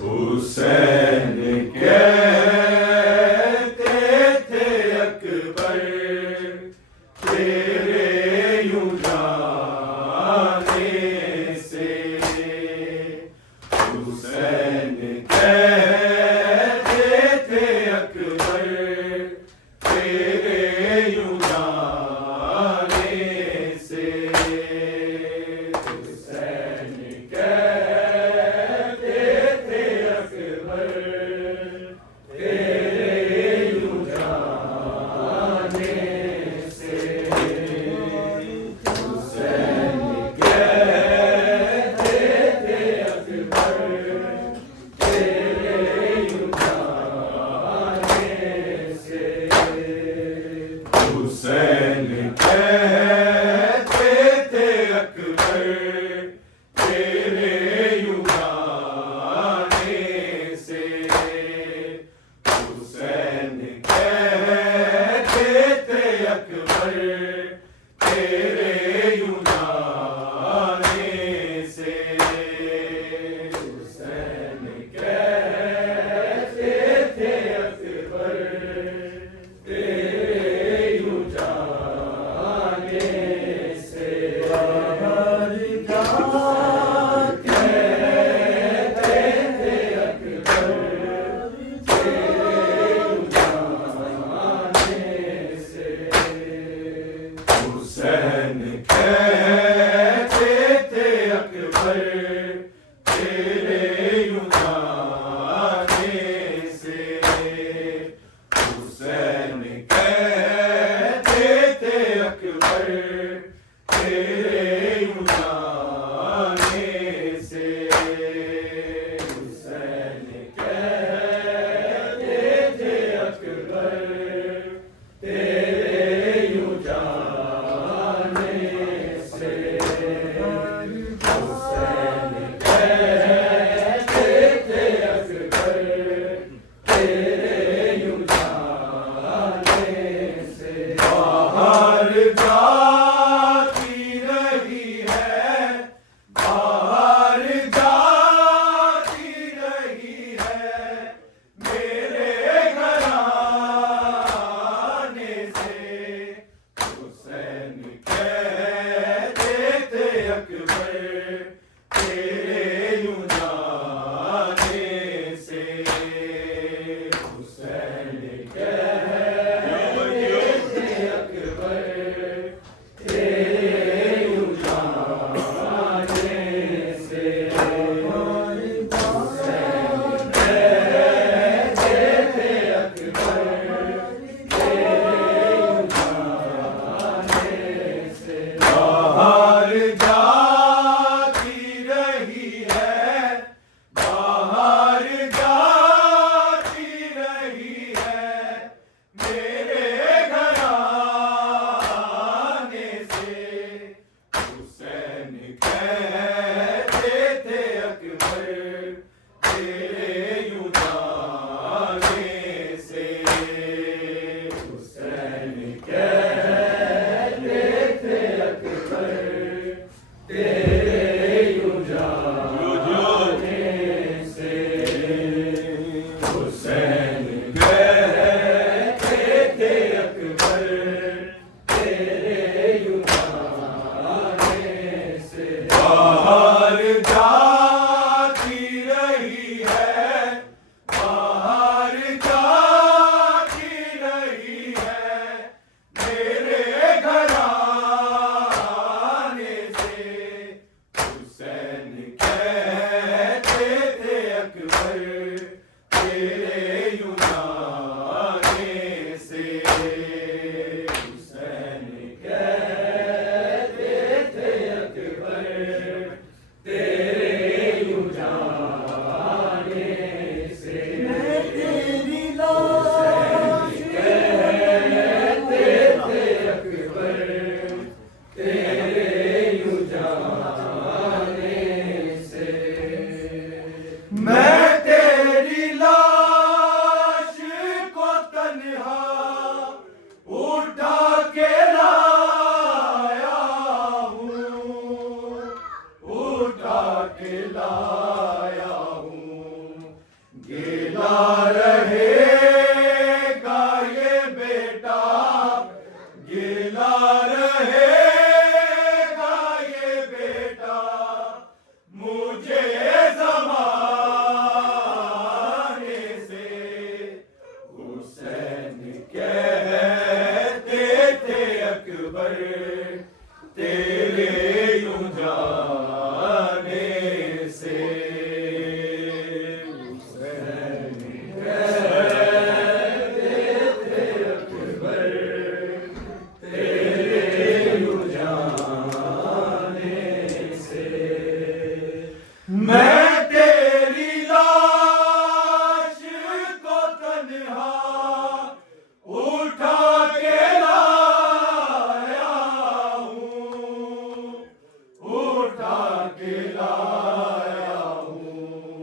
हुसैन कहते थे अकबर तेरे यूं जाने से। हुसैन कहते थे अकबर तेरे यूं जाने से। हुसैन कहते थे अकबर तेरे यूं जाने से। हुसैन कहते थे अकबर तेरे यूं जाने से। हुसैन कहते थे अकबर तेरे यूं जाने से। हुसैन कहते थे अकबर तेरे यूं जाने से। हुसैन कहते थे अकबर तेरे यूं जाने से। बाहर जाके कहते थे अकबर तेरे यूं जाने से। हुसैन कहते थे अकबर तेरे यूं जाने से। हुसैन कहते थे अकबर तेरे यूं जाने से। हुसैन कहते थे अकबर तेरे यूं जाने से। हुसैन कहते थे अकबर तेरे यूं जाने से। बाहर जाती रही है, बाहर जाती रही है मेरे घराने से। हुसैन कहते थे अकबर तेरे यूं जाने से। हुसैन कहते थे अकबर तेरे यूं जाने से। हुसैन कहते थे अकबर तेरे यूं जाने से। बाहर जाती रही है, बाहर जाती रही है मेरे घराने से। हुसैन कहते थे अकबर तेरे यूं जाने से। हुसैन कहते थे अकबर तेरे यूं जाने से। हुसैन कहते थे अकबर तेरे यूं जाने से। बाहर जाती रही है, बाहर जाती रही है मेरे घराने से। हुसैन कहते थे अकबर तेरे यूं जाने से। हुसैन कहते थे अकबर तेरे यूं जाने से। मैं तेरी लाश कहते थे अकबर तेरे यूं जाने से। मैं तेरी लाश रहेगा ये बेटा, गिला रहेगा ये बेटा, मुझे ज़माने से। हुसैन कहते थे अकबर तेरे यूं जाने से। हुसैन कहते थे अकबर तेरे यूं जाने से। मैं तेरी लाश को तन्हा उठा के लाया हूँ, उठा के लाया हूँ।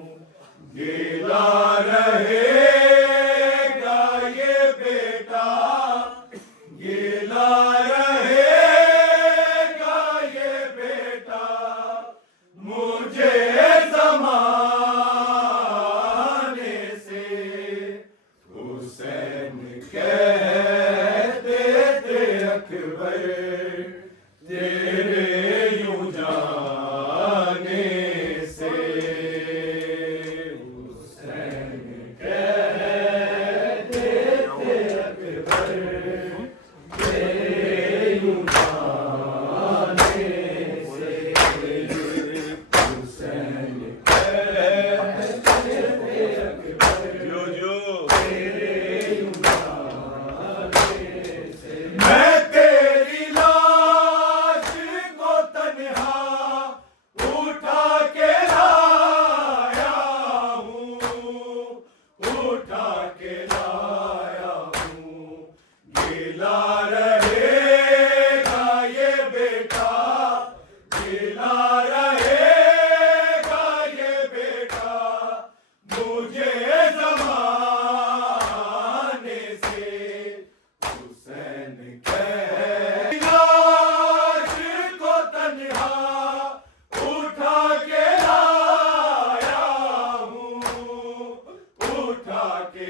गिला रहेगा ये बेटा, गिला रहेगा ये बेटा, मुझे ज़माने से। हुसैन कहते थे अकबर तेरे यूं जाने से। हुसैन कहते थे अकबर तेरे यूं जाने से। हुसैन कहते थे अकबर तेरे यूं जाने से। मैं तेरी लाश को तन्हा उठा के लाया हूँ, उठा के लाया हूँ। गिला रहेगा ये बेटा, गिला रहेगा ये बेटा, मुझे ज़माने से। हुसैन कहते लाश को तन्हा उठा के लाया हूँ, उठा के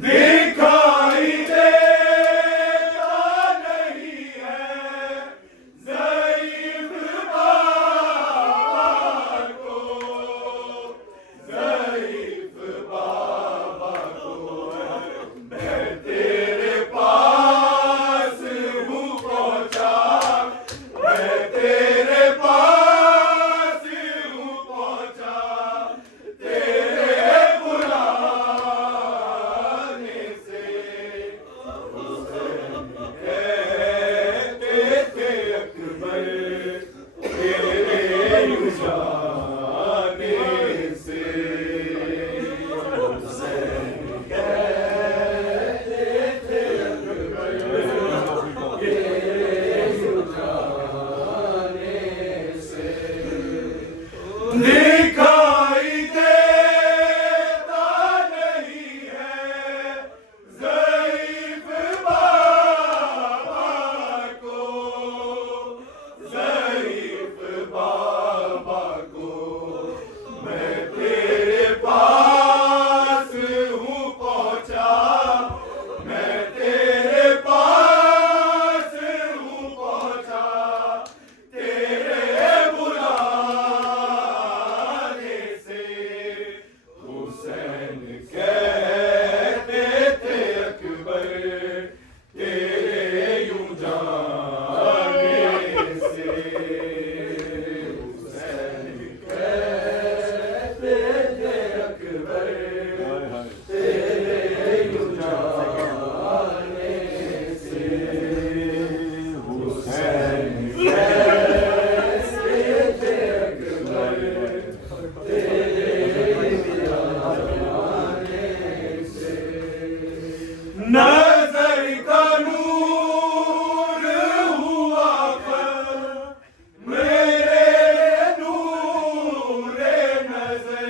दिखाई देता नहीं है ज़ईफ़ बाबा को, ज़ईफ़ बाबा को। मैं तेरे पास हूँ पहुँचा, मैं तेरे पास हूँ पहुँचा, तेरे बुलाने से। कहते थे अकबर तेरे यूं जाने से। हुसैन कहते थे अकबर तेरे यूं जाने से। दिखाई देता नहीं है ज़ईफ़ बाबा को, ज़ईफ़ बाबा को। मैं तेरे पास हूँ पहुँचा, मैं तेरे पास हूँ पहुँचा, तेरे बुलाने से। हुसैन कहते थे अकबर तेरे यूं जाने से। हुसैन कहते थे अकबर तेरे यूं जाने से। हुसैन कहते थे अकबर तेरे जाने से। नज़र का नूर हुआ कर मेरे नूरे नज़र,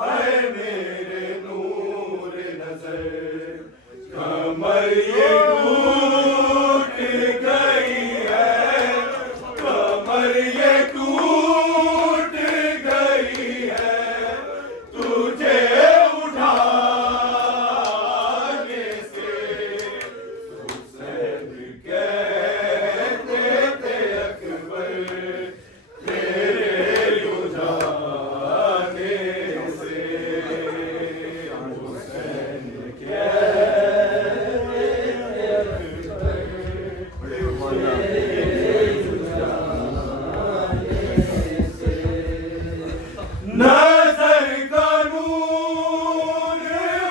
है मेरे नूरे नज़र। कमर ये टूट गई है, कमर ये टूट गई है, तुझे उठाने से। हुसैन कहते थे अकबर तेरे यूं जाने से। हुसैन कहते थे अकबर तेरे यूं जाने से। नज़र का नूर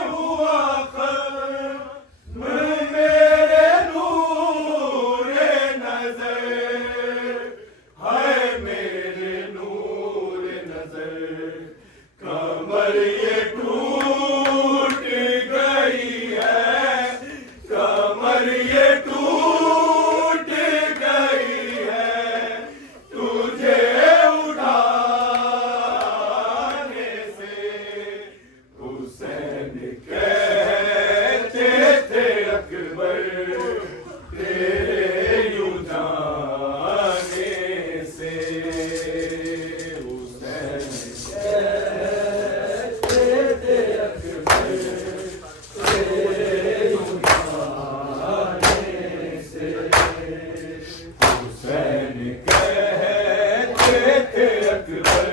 हुआ खत्म मेरे नूरे नज़र, है मेरे नूरे नज़र। कमर ये टूट गई है, कमर ये टूट गई है, तुझे उठाने से। हुसैन कहते थे अकबर तेरे यूं जाने से। हुसैन कहते थे अकबर तेरे यूं जाने से। हुसैन कहते थे अकबर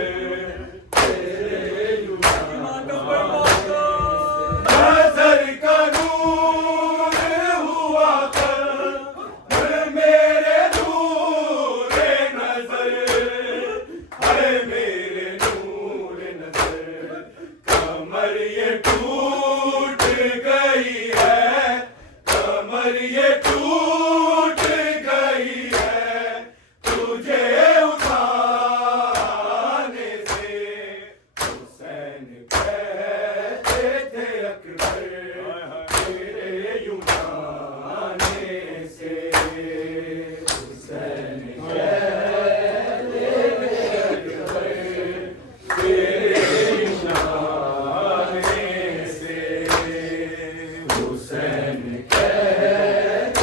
तेरे यूं नज़र का नूर हुआ कर मेरे नूरे नज़र, है मेरे नूरे नज़र। कमर ये टूट गई है, कमर ये टूट गई है, तुझे उठाने से। हुसैन कहते थे अकबर तेरे यूं जाने से। हुसैन कहते थे अकबर तेरे यूं जाने से। हुसैन कहते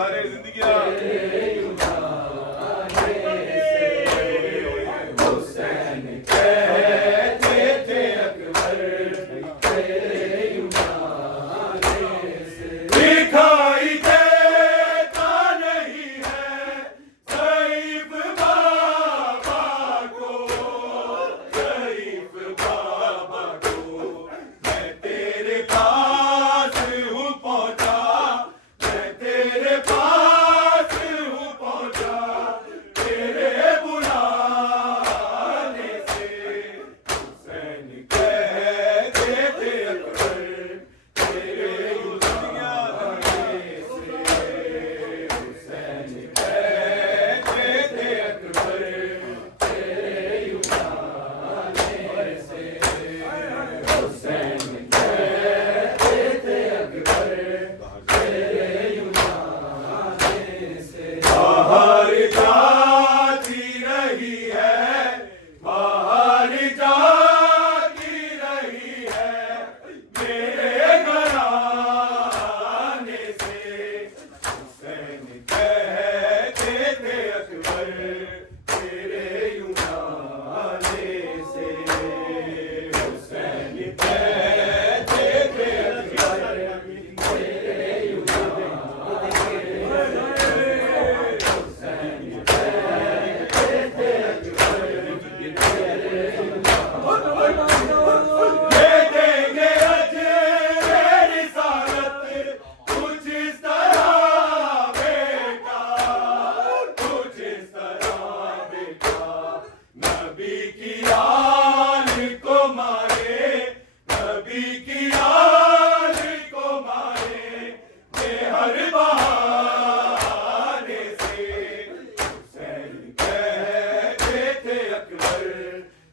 सारे जिंदगियां हुसैन कहते थे अकबर दिखाई देता नहीं है सईफ बाबा को सईफ बाबा को मैं तेरे पास हूँ पहुँचा मैं तेरे पास हूँ पहुँचा तेरे बुलाने से हुसैन कहते थे अकबर तेरे बुलाने से हुसैन कहते थे अकबर तेरे बुलाने से हुसैन कहते थे अकबर तेरे बुलाने से बाहर जाती रही है बाहर जाती रही है मेरे घराने से हुसैन कहते थे अकबर तेरे बुलाने से हुसैन कहते थे अकबर तेरे दे देंगे अजर रिसालत कुछ इस तरह बेटा कुछ इस तरह बेटा नबी की आल को मारे नबी की आल को मारे हर बहाने से हुसैन कहते थे अकबर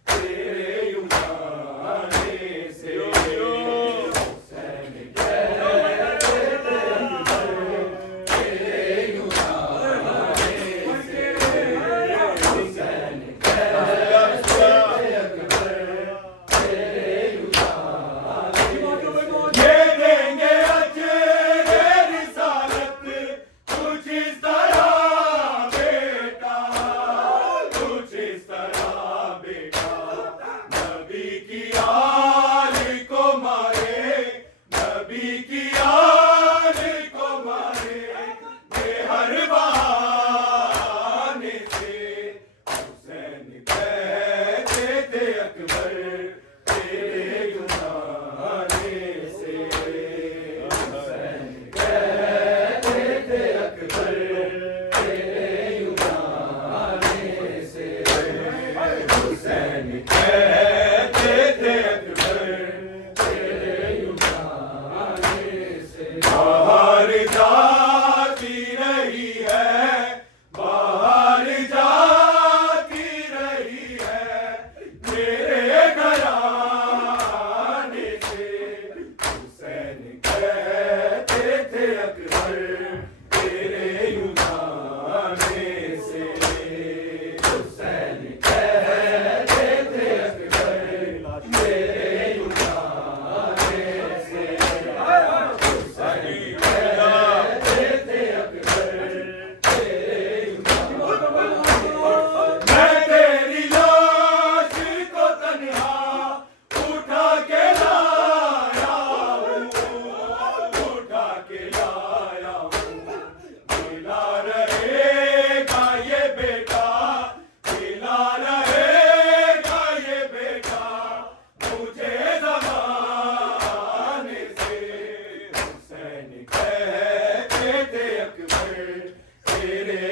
तेरे बुलाने से हुसैन कहते थे अकबर तेरे बुलाने से हुसैन कहते थे अकबर तेरे बुलाने से ये देंगे अजर रिसालत कुछ इस तरह बेटा कुछ इस तरह बेटा नबी की आल को मारे नबी की आल को मारे हर बहाने से हुसैन कहते थे अकबर तेरे बुलाने से हुसैन कहते थे अकबर तेरे बुलाने से हुसैन कहते थे अकबर तेरे बुलाने से बाहर जाती रही है बाहर जाती रही है मेरे घराने से हुसैन कहते थे अकबर तेरे बुलाने से हुसैन कहते थे अकबर तेरे बुलाने से हुसैन कहते थे अकबर तेरे बुलाने मैं तेरी लाश को तन्हा उठा के लाया हूँ उठा के लाया हूँ मिला रहेगा ये बेटा मिला रहेगा ये बेटा मुझे ज़माने से हुसैन कहते थे अकबर तेरे